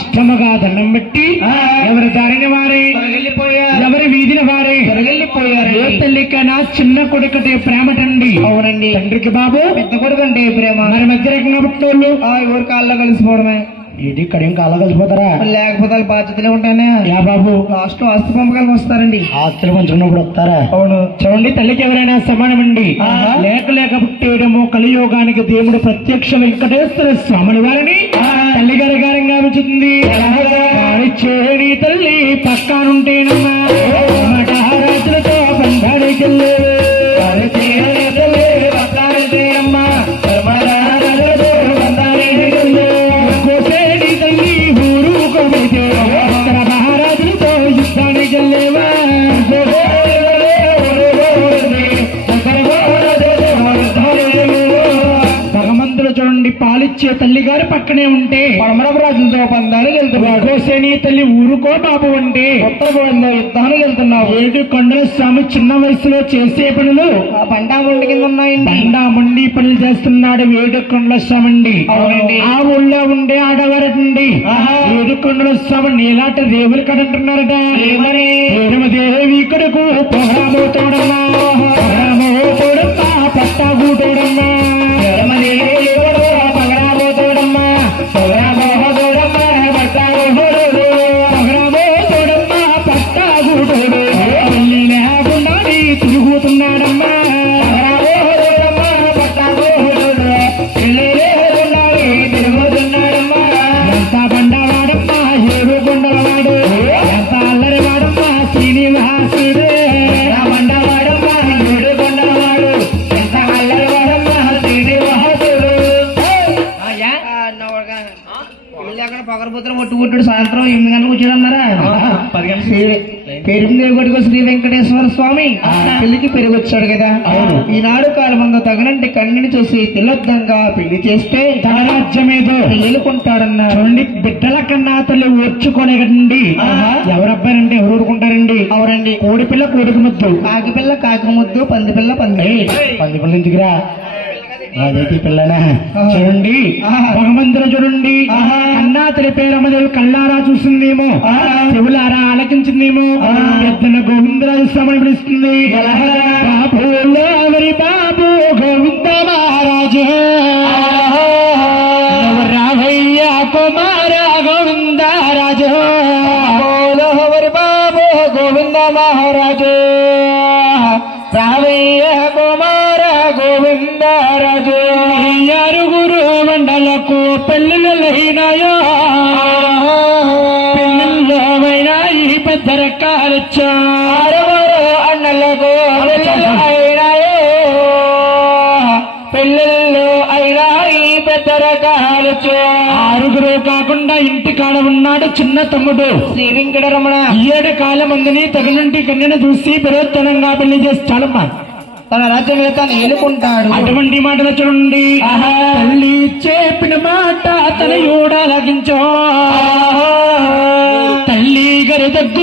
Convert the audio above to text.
సాష్టముగా దండం పెట్టి ఎవరి దారిని వారే తొలగిపోయారు, ఎవరి వీధిని వారే తొలగిపోయారు. ఏ తల్లికైనా చిన్న కొడుకంటే ప్రేమటండి. అవునండి, తండ్రికి బాబు, పెద్ద కొడుకు అంటే ప్రేమ. మరి మధ్య రకంగా పుట్టోళ్ళు ఎవరి కాళ్ళలో కలిసిపోవడమే. ఇది ఇక్కడ ఏం కాళ్ళ కలిసిపోతారా? లేకపోతే బాధ్యతలే ఉంటానే. యా బాబు, లాస్ట్ ఆస్తి పంపకాలకు వస్తారండి. ఆస్తులు పంచుకున్నప్పుడు వస్తారా? అవును. చూడండి, తల్లికి ఎవరైనా సమానమండి. లేక లేక పుట్టేయడము కలియోగానికి దేవుడు ప్రత్యక్ష వెంకటేశ్వర స్వామిని వారిని తల్లి గరగారంగా ఉంచుతుంది. చేడి తల్లి పక్కనుంటేనమ్మా రాజులతో బంధానికి పక్కనుంటేనమ్మా మహారాజులతో యుద్ధానికి వెళ్ళేవా భగవంతుడు చూడండి పాలిచ్చే తల్లి గారు పక్కనే ఉంటే పరమరాజులతో పందానికి వెళ్తున్నాడు. కోసేని తల్లి ఊరుకో బాబు అంటే ఉత్తరగూడెంలో యుద్ధానికి వెళ్తున్నావు. ఏడు కొండల స్వామి చిన్న వయసులో చేసే పనులు బండాముండి కింద ఉన్నాయండి. బండాముండి పనులు చేస్తున్నాడు ఏడు కొండల స్వామి అండి. ఆ ఊళ్ళో ఉండే ఆడవారండి ఏడు కొండల స్వామి నీలాట దేవులు కడంటున్నారట. దేవి కొడుకు పొగరాబోతోడమ్మా పొగరాబోతోడమ్మా పట్టాబూతోడమ్మా పగరాబోతోడమ్మా పొగరాబోతోడమ్మా పట్టాబోతోడు పగరాబోతోడమ్మా పట్టాబూతోడు తల్లి లేకుండా తిరుగుతున్నాడమ్మా పగరాబోతోడమ్మా పట్టాబోతోడు తల్లి లేకుండా తిరుగుతున్నాడమ్మా. ఎంత బండవాడమ్మా ఏడు కొండలవాడు, ఎంత అల్లరి వాడమ్మా శ్రీనివాసుడు. బండవాడమ్మా ఏడు కొండలవాడు, ఎంత అల్లరి వాడమ్మా శ్రీనివాసుడు. పగరపుత్రం ఒట్టుకుంటాడు. సాయంత్రం 8 గంటలకు వచ్చాడన్నారా? 10 గంటలు పెరుగు శ్రీ వెంకటేశ్వర స్వామి పెళ్లికి పెరిగొచ్చాడు కదా. ఈనాడు కాలమందు తగనంటి కన్నిని చూసి తిలోద్దంగా పెళ్లి చేస్తే తన రాజ్యమేదో ఏలుకుంటాడన్నారు. బిడ్డల కన్నా తల్లి ఓర్చుకోలేదండి. ఎవరబ్బారంటే ఎవరు ఊరుకుంటారండి? అవునండి, కోడి పిల్ల కోడికి ముద్దు, కాకి పిల్ల కాకి ముద్దు, పంది పిల్ల పంది పిల్ల ఎందుకురా అదేటి పిల్లనా. చూడండి భగవంతుడు చూడండి అన్నా తెలిపేరమ్మదేవి కళ్ళారా చూసిందేమో, చెవులారా ఆలకించిందేమో. పెద్దన గోవిందరాజు స్వామిని పిలుస్తుంది. బాబులో ఎవరి బాబు గోవింద మహారాజు రావయ్య కుమార గోవిందరాజు. ఎవరి బాబు గోవింద మహారాజు రావయ్య కుమార గోవిందరాజు. ఆరుగురు మండలకు పెళ్ళిళ్ళైనాయో, పెళ్ళిళ్ళైనాయి పెద్ద రకాలొచ్చు. ఆరుగురు అన్నలకు పెళ్ళిళ్ళైనాయో, పెళ్ళిళ్ళు అయినాయి పెద్ద రకాలొచ్చు. ఆరుగురు కాకుండా ఇంటి కాడ ఉన్నాడు చిన్న తమ్ముడు శ్రీ వెంకటరమణ. 7 కాలం మందిని తగినంటి కన్యను చూసి బరోత్తనంగా పెళ్లి చేస్తాడమ్మా. తన రాజ్యం తాను ఏలుకుంటాడు. అటువంటి మాటలు చూడండి. తల్లి చెప్పిన మాట తన యూడ లగించో, తల్లి గారి దగ్గర